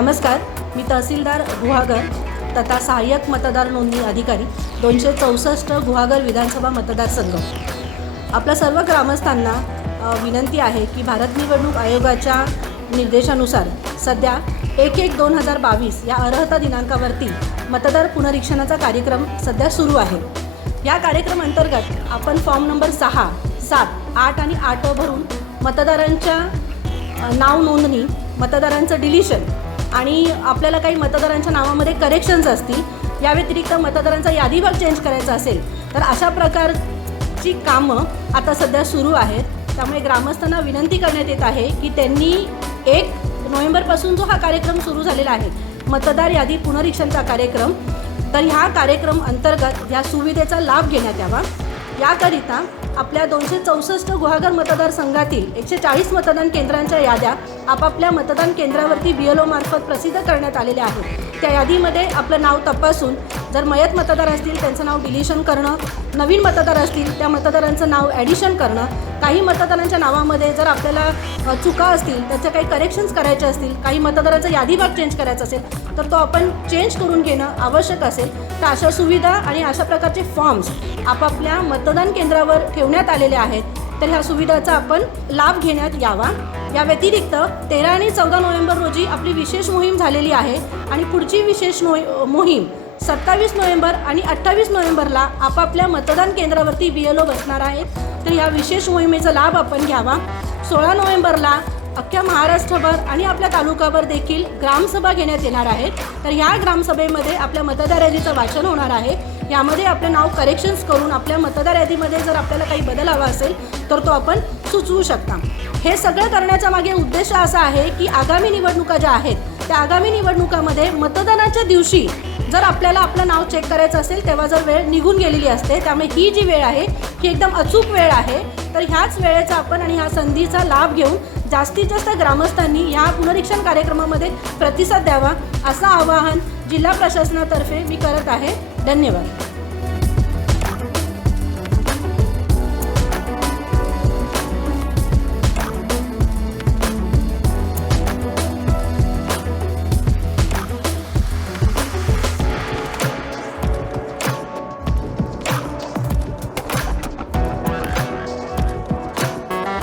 नमस्कार मी तहसीलदार गुहागर तथा सहाय्यक मतदार नोंदणी अधिकारी दोनशे चौसष्ट गुहागर विधानसभा मतदारसंघ. आपल्या सर्व ग्रामस्थांना विनंती आहे की भारत निवडणूक आयोगाच्या निर्देशानुसार सध्या एक एक दोन हजार बावीस या अर्हता दिनांकावरती मतदार पुनरीक्षणाचा कार्यक्रम सध्या सुरू आहे. या कार्यक्रम अंतर्गत आपण फॉर्म नंबर सहा सात आठ आणि आठ भरून मतदारांच्या नाव नोंदणी मतदारांचं डिलिशन आणि आपल्याला काही मतदारांच्या नावामध्ये करेक्शन्स असतील या व्यतिरिक्त मतदारांचा यादी भाग चेंज करायचा असेल तर अशा प्रकारची कामं आता सध्या सुरू आहेत. त्यामुळे ग्रामस्थांना विनंती करण्यात येत आहे की त्यांनी एक नोव्हेंबरपासून जो हा कार्यक्रम सुरू झालेला आहे मतदार यादी पुनरीक्षणचा कार्यक्रम तर ह्या कार्यक्रम अंतर्गत ह्या सुविधेचा लाभ घेण्यात यावा. याकरिता आपल्या दोनशे चौसष्ट गुहागर मतदारसंघातील एकशे चाळीस मतदान केंद्रांच्या याद्या आपापल्या मतदान केंद्रावरती बी एल ओ मार्फत प्रसिद्ध करण्यात आलेल्या आहेत. त्या यादीमध्ये आपलं नाव तपासून जर मयत मतदार असतील त्यांचं नाव डिलिशन करणं नवीन मतदार असतील त्या मतदारांचं नाव ॲडिशन करणं काही मतदारांच्या नावामध्ये जर आपल्याला चुका असतील त्याचं काही करेक्शन्स करायचे असतील काही मतदारांचा यादी भाग चेंज करायचा असेल तर तो आपण चेंज करून घेणं आवश्यक असेल. तर अशा सुविधा आणि अशा प्रकारचे फॉर्म्स आपापल्या मतदान केंद्रावर ठेवण्यात आलेले आहेत तर ह्या सुविधाचा आपण लाभ घेण्यात यावा. या व्यतिरिक्त तेरा आणि चौदा नोव्हेंबर रोजी आपली विशेष मोहीम झालेली आहे आणि पुढची विशेष नो मोहीम सत्तावीस नोव्हेंबर आणि अठ्ठावीस नोव्हेंबरला आपापल्या मतदान केंद्रावरती बी एल ओ बसणार आहेत तर या विशेष मोहिमेचा लाभ आपण घ्यावा. सोळा नोव्हेंबरला अख्ख्या महाराष्ट्रभर आणि आपल्या तालुकाभर देखील ग्रामसभा घेण्यात येणार आहेत. तर ह्या ग्रामसभेमध्ये आपल्या मतदार यादीचं वाचन होणार आहे. यामध्ये आपलं नाव करेक्शन्स करून आपल्या मतदार यादीमध्ये जर आपल्याला काही बदल हवा असेल तर तो आपण सुचवू शकता. हे सगळं करण्याचा मागे उद्देश असा आहे की आगामी निवडणुका ज्या आहेत त्या आगामी निवडणुकामध्ये मतदानाच्या दिवशी जर आपल्याला आपलं नाव चेक करायचं असेल तेव्हा जर वेळ निघून गेलेली असते त्यामुळे ही जी वेळ आहे ही एकदम अचूक वेळ आहे. तर ह्याच वेळेचा आपण आणि ह्या संधीचा लाभ घेऊन जास्तीत जास्त ग्रामस्थांनी ह्या पुनरीक्षण कार्यक्रमामध्ये प्रतिसाद द्यावा असं आवाहन जिल्हा प्रशासनातर्फे मी करत आहे. धन्यवाद.